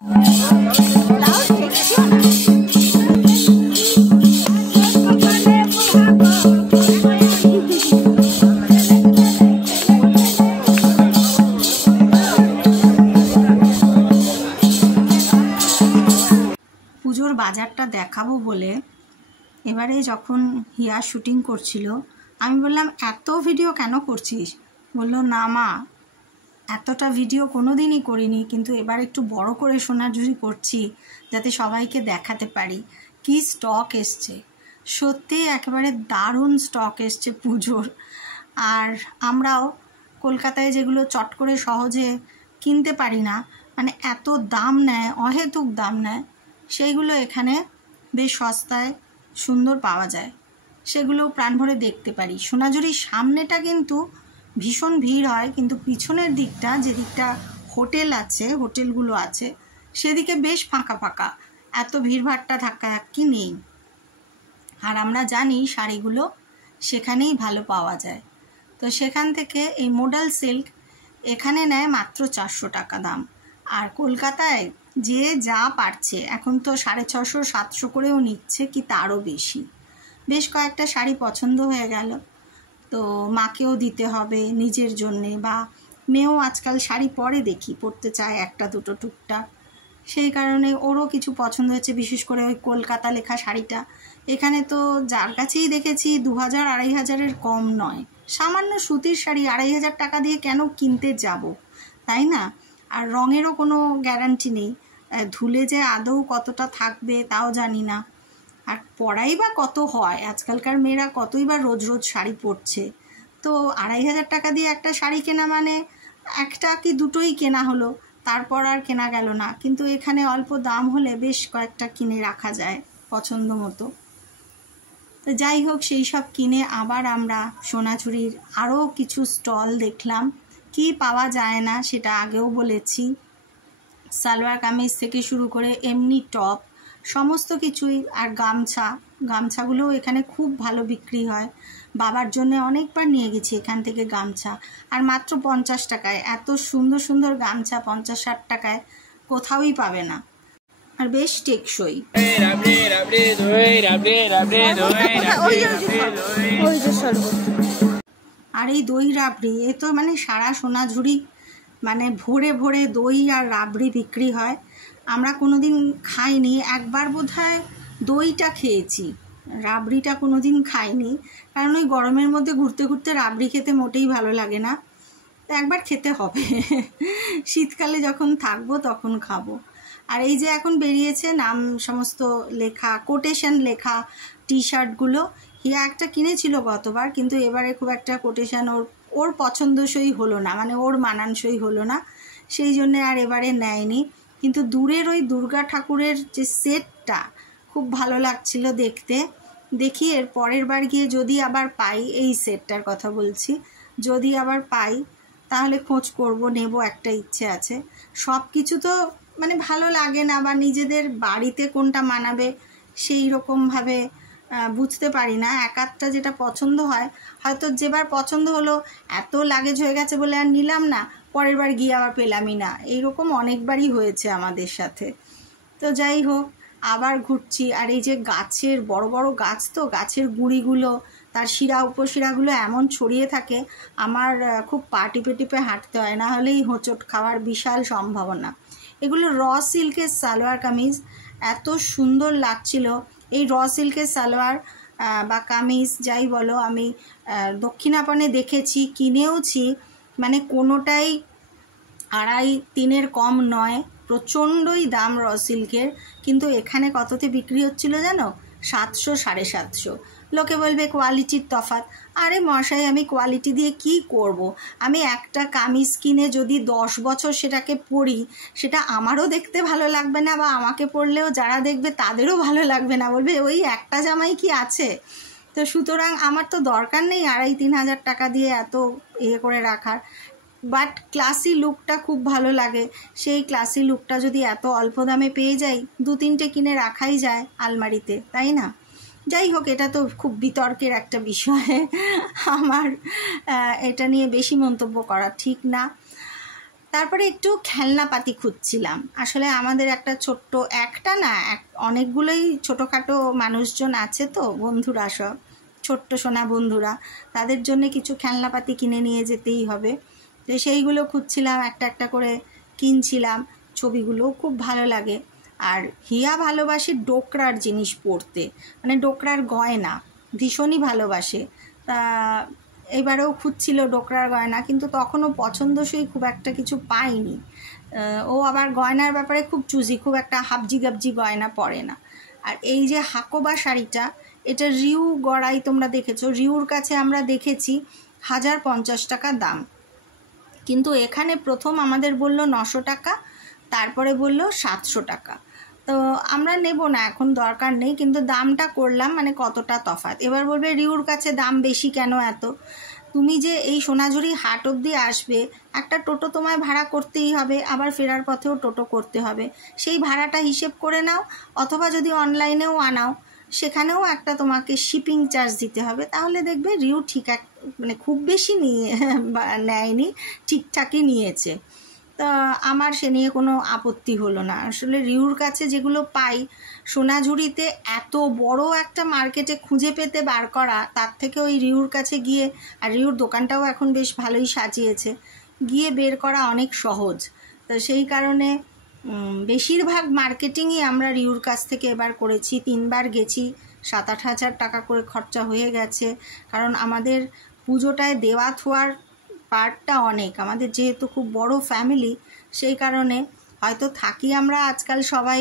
পুজোর বাজারটা দেখাবো বলে এবারে যখন হিয়া শুটিং করছিল আমি বললাম এত ভিডিও কেন করছিস? বলল না মা, এতটা ভিডিও কোনো দিনই করিনি, কিন্তু এবার একটু বড় করে সোনাঝুরি করছি যাতে সবাইকে দেখাতে পারি কি স্টক এসছে। সত্যি একেবারে দারুণ স্টক এসছে পুজোর। আর আমরাও কলকাতায় যেগুলো চট করে সহজে কিনতে পারি না, মানে এত দাম নেয়, অহেতুক দাম নেয়, সেইগুলো এখানে বেশ সস্তায় সুন্দর পাওয়া যায়, সেগুলো প্রাণ ভরে দেখতে পারি। সোনাঝুরির সামনেটা কিন্তু ভীষণ ভিড় হয়, কিন্তু পিছনের দিকটা, যে দিকটা হোটেল আছে, হোটেলগুলো আছে, সেদিকে বেশ ফাঁকা ফাঁকা, এত ভিড়ভাট্টা ধাক্কাধাক্কি নেই। আর আমরা জানি শাড়িগুলো সেখানেই ভালো পাওয়া যায়, তো সেখান থেকে এই মোডাল সিল্ক এখানে নেয় মাত্র 400 টাকা দাম। আর কলকাতায় যে যা পারছে এখন তো 650-700 করেও নিচ্ছে, কি তারও বেশি। বেশ কয়েকটা শাড়ি পছন্দ হয়ে গেল, তো মাকেও দিতে হবে নিজের জন্যে, বা মেয়েও আজকাল শাড়ি পরে দেখি পরতে চায় একটা দুটো টুকটাক, সেই কারণে ওরও কিছু পছন্দ হয়েছে, বিশেষ করে ওই কলকাতা লেখা শাড়িটা। এখানে তো যার কাছেই দেখেছি 2000-2500-এর কম নয়। সামান্য সুতির শাড়ি 2500 টাকা দিয়ে কেন কিনতে যাব, তাই না? আর রঙেরও কোনো গ্যারান্টি নেই, ধুলে যে আদৌ কতটা থাকবে তাও জানি না। আর পরাই বা কত হয়, আজকালকার মেয়েরা কতই বা রোজ রোজ শাড়ি পরছে। তো 2500 টাকা দিয়ে একটা শাড়ি কেনা মানে একটা কি দুটোই কেনা হলো, তারপর আর কেনা গেল না। কিন্তু এখানে অল্প দাম হলে বেশ কয়েকটা কিনে রাখা যায় পছন্দ মতো। তো যাই হোক, সেই সব কিনে আবার আমরা সোনাঝুরির আরও কিছু স্টল দেখলাম। কি পাওয়া যায় না সেটা আগেও বলেছি, সালোয়ার কামিজ থেকে শুরু করে এমনি টপ সমস্ত কিছুই। আর গামছাগুলোও এখানে খুব ভালো বিক্রি হয়। বাবার জন্য অনেকবার নিয়ে গেছি এখান থেকে গামছা, আর মাত্র 50 টাকায়। এত সুন্দর সুন্দর গামছা 50-60 টাকায় কোথাওই পাবে না, আর বেশ টেকসই। আর এই দই রাবড়ি, এ তো মানে সারা সোনাঝুরি মানে ভরে ভরে দই আর রাবড়ি বিক্রি হয়। আমরা কোনো দিন খাইনি, একবার বোধহয় দইটা খেয়েছি, রাবড়িটা কোনো দিন খাইনি, কারণ ওই গরমের মধ্যে ঘুরতে ঘুরতে রাবড়ি খেতে মোটেই ভালো লাগে না। তো একবার খেতে হবে, শীতকালে যখন থাকবো তখন খাবো। আর এই যে এখন বেরিয়েছে নাম সমস্ত লেখা, কোটেশন লেখা টি শার্টগুলো, হিয়া একটা কিনেছিল গতবার, কিন্তু এবারে খুব একটা কোটেশন ওর পছন্দসই হলো না, মানে ওর মানানসই হলো না, সেই জন্যে আর এবারে নেয়নি। কিন্তু দূরের ওই দুর্গা ঠাকুরের যে সেটটা খুব ভালো লাগছিল দেখতে। দেখি এর পরের বার গিয়ে যদি আবার পাই, এই সেটটার কথা বলছি, যদি আবার পাই তাহলে খোঁজ করব, নেব, একটা ইচ্ছে আছে। সব কিছু তো মানে ভালো লাগে না, বা নিজেদের বাড়িতে কোনটা মানাবে সেই রকমভাবে বুঝতে পারি না। এক আধটা যেটা পছন্দ হয়, হয়তো যেবার পছন্দ হলো এত লাগেজ হয়ে গেছে বলে আর নিলাম না, পরের বার গিয়ে আবার পেলামই না, এইরকম অনেকবারই হয়েছে আমাদের সাথে। তো যাই হোক, আবার ঘুরছি। আর এই যে গাছের বড় বড় গাছ, তো গাছের গুঁড়িগুলো, তার শিরা উপশিরাগুলো এমন ছড়িয়ে থাকে, আমার খুব পা টিপে টিপে হাঁটতে হয়, না হলেই হোঁচট খাওয়ার বিশাল সম্ভাবনা। এগুলো র সিল্কের সালোয়ার কামিজ, এত সুন্দর লাগছিল। এই র সিল্কের সালোয়ার বা কামিজ যাই বলো, আমি দক্ষিণাপনে দেখেছি, কিনেওছি, মানে কোনোটাই 2.5-3 কম নয়, প্রচণ্ডই দাম র সিল্কের। কিন্তু এখানে কততে বিক্রি হচ্ছিল জানো? 700-750। লোকে বলবে কোয়ালিটির তফাৎ। আরে মশাই, আমি কোয়ালিটি দিয়ে কি করব? আমি একটা কামিজ কিনে যদি 10 বছর সেটাকে পরি, সেটা আমারও দেখতে ভালো লাগবে না, বা আমাকে পরলেও যারা দেখবে তাদেরও ভালো লাগবে না, বলবে ওই একটা জামাই কি আছে। তো সুতরাং আমার তো দরকার নেই 2,5-3 হাজার টাকা দিয়ে এত করে রাখার। বাট ক্লাসি লুকটা খুব ভালো লাগে, সেই ক্লাসি লুকটা যদি এত অল্প দামে পেয়ে যাই, 2-3টে কিনে রাখাই যায় আলমারিতে, তাই না? যাই হোক, এটা তো খুব বিতর্কের একটা বিষয়, আমার এটা নিয়ে বেশি মন্তব্য করা ঠিক না। তারপরে একটু খেলনাপাতি খুঁজছিলাম। আসলে আমাদের একটা ছোট্ট, একটা না অনেকগুলোই ছোটোখাটো মানুষজন আছে, তো বন্ধুরা সব ছোট্ট সোনা বন্ধুরা, তাদের জন্য কিছু খেলনাপাতি কিনে নিয়ে যেতেই হবে। তো সেইগুলো খুঁজছিলাম, একটা একটা করে কিনছিলাম। ছবিগুলোও খুব ভালো লাগে। আর হিয়া ভালোবাসে ডোকরার জিনিস পরতে, মানে ডোকরার গয়না ভীষণই ভালোবাসে। তা এবারেও খুঁজছিল ডোকরার গয়না, কিন্তু তখনও পছন্দসই খুব একটা কিছু পাইনি। ও আবার গয়নার ব্যাপারে খুব চুজি, খুব একটা হাবজি গাবজি গয়না পরে না। আর এই যে হাকোবা শাড়িটা, এটা রিউ গড়াই তোমরা দেখেছো, রিউর কাছে আমরা দেখেছি 1050 টাকা দাম, কিন্তু এখানে প্রথম আমাদের বলল 900 টাকা, তারপরে বলল 700 টাকা। তো আমরা নেব না, এখন দরকার নেই, কিন্তু দামটা করলাম, মানে কতটা তফাৎ। এবার বলবে রিউর কাছে দাম বেশি কেন এত? তুমি যে এই সোনাঝুরি হাট অবধি আসবে, একটা টোটো তোমায় ভাড়া করতেই হবে, আবার ফেরার পথেও টোটো করতে হবে, সেই ভাড়াটা হিসেব করে নাও। অথবা যদি অনলাইনেও আনাও, সেখানেও একটা তোমাকে শিপিং চার্জ দিতে হবে। তাহলে দেখবে রিউ ঠিক মানে খুব বেশি নেয়নি, ঠিকঠাকই নিয়েছে। তা আমার সে নিয়ে কোনো আপত্তি হলো না। আসলে রিউর কাছে যেগুলো পাই সোনাঝুরিতে, এত বড় একটা মার্কেটে খুঁজে পেতে বার করা, তার থেকে ওই রিউর কাছে গিয়ে, আর রিউর দোকানটাও এখন বেশ ভালোই সাজিয়েছে, গিয়ে বের করা অনেক সহজ। তো সেই কারণে বেশিরভাগ মার্কেটিংই আমরা রিউর কাছ থেকে এবার করেছি। 3 বার গেছি, 7-8 হাজার টাকা করে খরচা হয়ে গেছে। কারণ আমাদের পুজোটায় দেওয়া থোয়ার পার্টটা অনেক, আমাদের যেহেতু খুব বড় ফ্যামিলি, সেই কারণে হয়তো থাকি আমরা আজকাল সবাই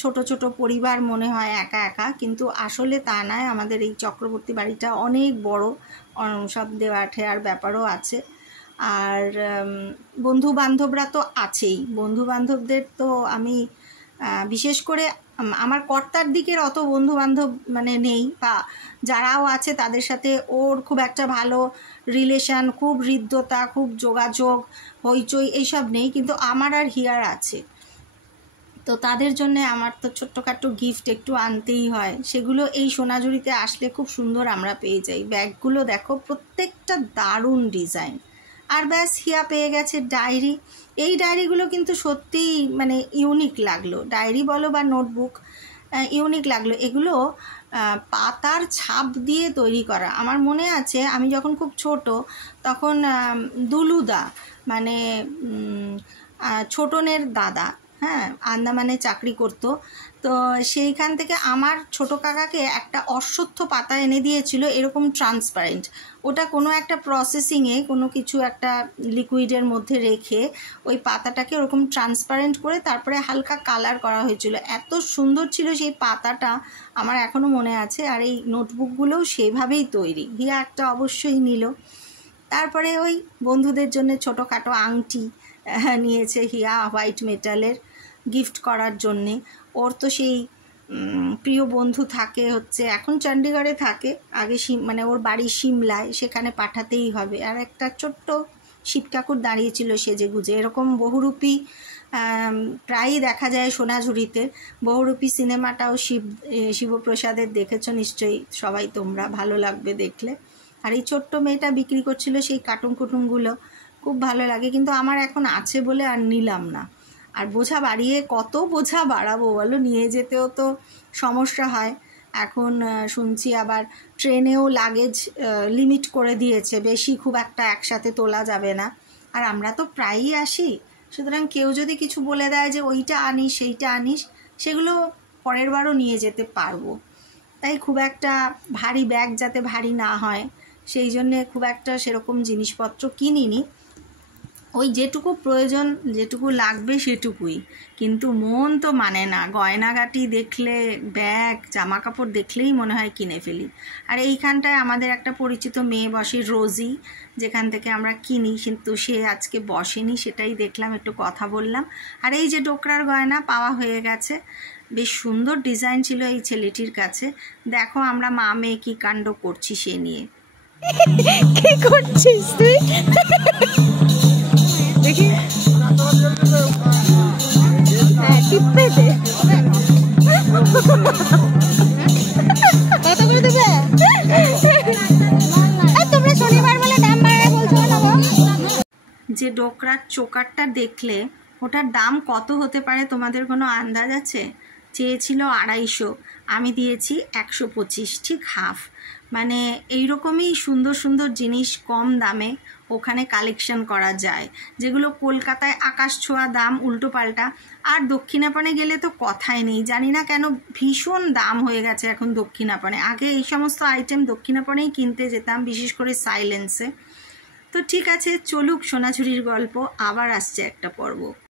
ছোট ছোট পরিবার মনে হয়, একা একা, কিন্তু আসলে তা নয়। আমাদের এই চক্রবর্তী বাড়িটা অনেক বড়, সব দেওয়া ঠেয়ার ব্যাপারও আছে। আর বন্ধু বান্ধবরা তো আছেই, বন্ধু বান্ধবদের তো আমি বিশেষ করে আমার কর্তার দিকের অত বন্ধু বান্ধব মানে নেই, বা যারাও আছে তাদের সাথে ওর খুব একটা ভালো রিলেশান, খুব হৃদ্যতা, খুব যোগাযোগ, হইচই এইসব নেই, কিন্তু আমার আর হিয়ার আছে। তো তাদের জন্যে আমার তো ছোট্টখাট্টো গিফট একটু আনতেই হয়, সেগুলো এই সোনাঝুরিতে আসলে খুব সুন্দর আমরা পেয়ে যাই। ব্যাগগুলো দেখো, প্রত্যেকটা দারুণ ডিজাইন। আর ব্যাস, হিয়া পেয়ে গেছে ডায়েরি। এই ডায়েরিগুলো কিন্তু সত্যিই মানে ইউনিক লাগলো, ডায়েরি বলো বা নোটবুক, ইউনিক লাগলো। এগুলো পাতার ছাপ দিয়ে তৈরি করা। আমার মনে আছে আমি যখন খুব ছোট, তখন দুলুদা মানে ছোটনের দাদা, হ্যাঁ, আন্দামানে চাকরি করতো, তো সেইখান থেকে আমার ছোট কাকাকে একটা অশ্বত্থ পাতা এনে দিয়েছিল, এরকম ট্রান্সপারেন্ট। ওটা কোনো একটা প্রসেসিংয়ে কোনো কিছু একটা লিকুইডের মধ্যে রেখে ওই পাতাটাকে ওরকম ট্রান্সপারেন্ট করে তারপরে হালকা কালার করা হয়েছিল। এত সুন্দর ছিল সেই পাতাটা, আমার এখনও মনে আছে। আর এই নোটবুকগুলোও সেইভাবেই তৈরি। হিয়া একটা অবশ্যই নিল। তারপরে ওই বন্ধুদের জন্য ছোটোখাটো আংটি নিয়েছে হিয়া, হোয়াইট মেটালের, গিফট করার জন্যে। ওর তো সেই প্রিয় বন্ধু থাকে হচ্ছে, এখন চণ্ডীগড়ে থাকে, আগে মানে ওর বাড়ি সিমলায়, সেখানে পাঠাতেই হবে। আর একটা ছোট্ট শিব ঠাকুর দাঁড়িয়েছিল সেজে গুজে, এরকম বহুরূপী প্রায়ই দেখা যায় সোনাঝুরিতে। বহুরূপী সিনেমাটাও শিবপ্রসাদের দেখেছো নিশ্চয়ই সবাই তোমরা, ভালো লাগবে দেখলে। আর এই ছোট্ট মেয়েটা বিক্রি করছিল সেই কার্টুন কুটুনগুলো, খুব ভালো লাগে, কিন্তু আমার এখন আছে বলে আর নিলাম না। আর বোঝা বাড়িয়ে কত বোঝা বাড়াবো বলো, নিয়ে যেতেও তো সমস্যা হয়। এখন শুনছি আবার ট্রেনেও লাগেজ লিমিট করে দিয়েছে, বেশি খুব একটা একসাথে তোলা যাবে না। আর আমরা তো প্রায়ই আসি, সুতরাং কেউ যদি কিছু বলে দেয় যে ওইটা আনিস সেইটা আনিস, সেগুলো পরের বারও নিয়ে যেতে পারবো। তাই খুব একটা ভারী ব্যাগ যাতে ভারী না হয়, সেই জন্যে খুব একটা সেরকম জিনিসপত্র কিনিনি। ওই যেটুকু প্রয়োজন, যেটুকু লাগবে সেটুকুই। কিন্তু মন তো মানে না, গয়নাগাটি দেখলে, ব্যাগ জামা কাপড় দেখলেই মনে হয় কিনে ফেলি। আর এইখানটায় আমাদের একটা পরিচিত মেয়ে বসে, রোজি, যেখান থেকে আমরা কিনি, কিন্তু সে আজকে বসেনি, সেটাই দেখলাম, একটু কথা বললাম। আর এই যে ডোকরার গয়না পাওয়া হয়ে গেছে, বেশ সুন্দর ডিজাইন ছিল এই ছেলেটির কাছে। দেখো আমরা মা মেয়ে কী কাণ্ড করছি সে নিয়ে। কি করছিস তুই? দেখি টিপে দে, কত করে দেবে? তোমরা শনিবার বলে দাম বাড়ায় বলছো না? যে ডোকরার চোকারটা দেখলে ওটার দাম কত হতে পারে তোমাদের কোনো আন্দাজ আছে? চেয়েছিল 250, আমি দিয়েছি 125, ঠিক হাফ। মানে এইরকমই সুন্দর সুন্দর জিনিস কম দামে ওখানে কালেকশন করা যায়, যেগুলো কলকাতায় আকাশ ছোঁয়া দাম উল্টোপাল্টা। আর দক্ষিণাপনে গেলে তো কথাই নেই, জানি না কেন ভীষণ দাম হয়ে গেছে এখন দক্ষিণাপনে। আগে এই সমস্ত আইটেম দক্ষিণাপনেই কিনতে যেতাম, বিশেষ করে সাইলেন্সে। তো ঠিক আছে, চলুক সোনাঝুরির গল্প, আবার আসছে একটা পর্ব।